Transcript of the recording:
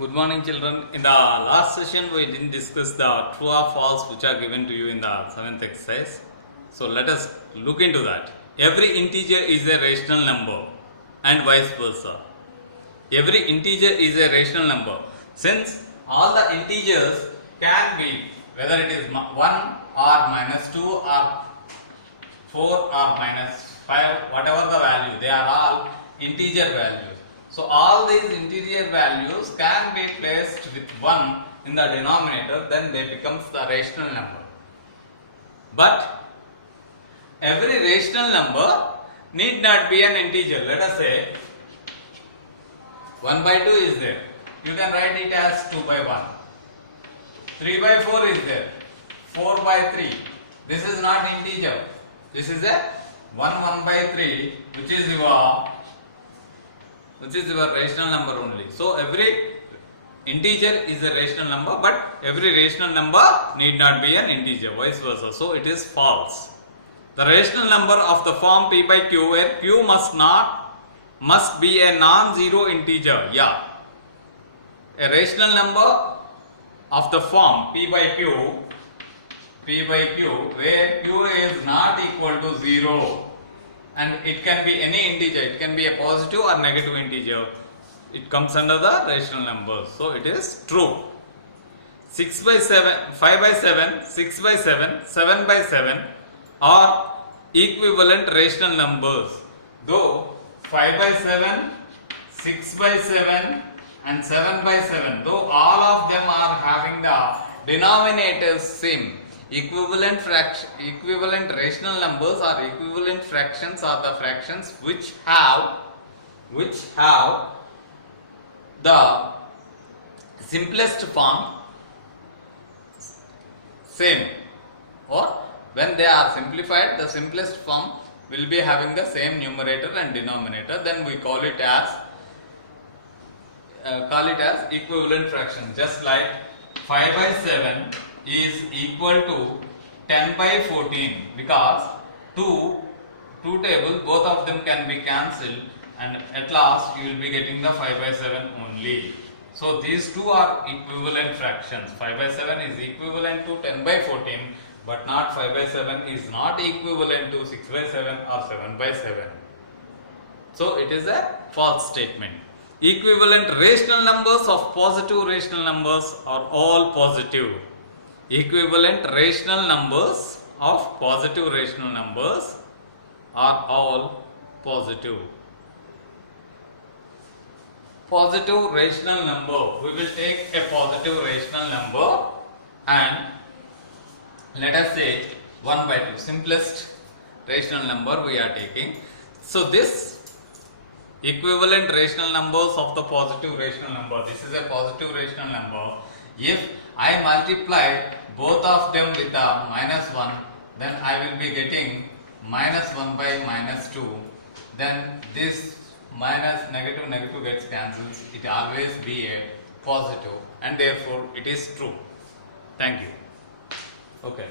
Good morning, children. In the last session, we didn't discuss the true or false which are given to you in the 7th exercise. So let us look into that. Every integer is a rational number and vice versa. Every integer is a rational number. Since all the integers can be, whether it is 1 or minus 2 or 4 or minus 5, whatever the value, they are all integer values. So all these integer values can be placed with 1 in the denominator, then they becomes the rational number. But every rational number need not be an integer. Let us say 1 by 2 is there. You can write it as 2 by 1. 3 by 4 is there. 4 by 3. This is not integer. This is a 1 by 3, which is your rational number only. So every integer is a rational number, but every rational number need not be an integer, vice versa. So it is false. The rational number of the form p by q, where q must be a non-zero integer. Yeah, a rational number of the form p by q, where q is not equal to 0. And it can be any integer, it can be a positive or negative integer. It comes under the rational numbers. So it is true. 6 by 7, 5 by 7, 6 by 7, 7 by 7 are equivalent rational numbers. Though 5 by 7, 6 by 7 and 7 by 7, though all of them are having the denominators same, equivalent rational numbers or equivalent fractions are the fractions which have the simplest form same, or when they are simplified, the simplest form will be having the same numerator and denominator. Then we call it as equivalent fraction. Just like 5 by 7 is equal to 10 by 14, because two tables, both of them can be cancelled, and at last you will be getting the 5 by 7 only. So these two are equivalent fractions. 5 by 7 is equivalent to 10 by 14, but not 5 by 7 is not equivalent to 6 by 7 or 7 by 7. So it is a false statement. Equivalent rational numbers of positive rational numbers are all positive. Equivalent rational numbers of positive rational numbers are all positive. Positive rational number. We will take a positive rational number and let us say 1 by 2. Simplest rational number we are taking. So this equivalent rational numbers of the positive rational number. This is a positive rational number. If I multiply both of them with a minus 1, then I will be getting minus 1 by minus 2. Then this minus negative gets cancelled. It always be a positive, and therefore it is true. Thank you. Okay.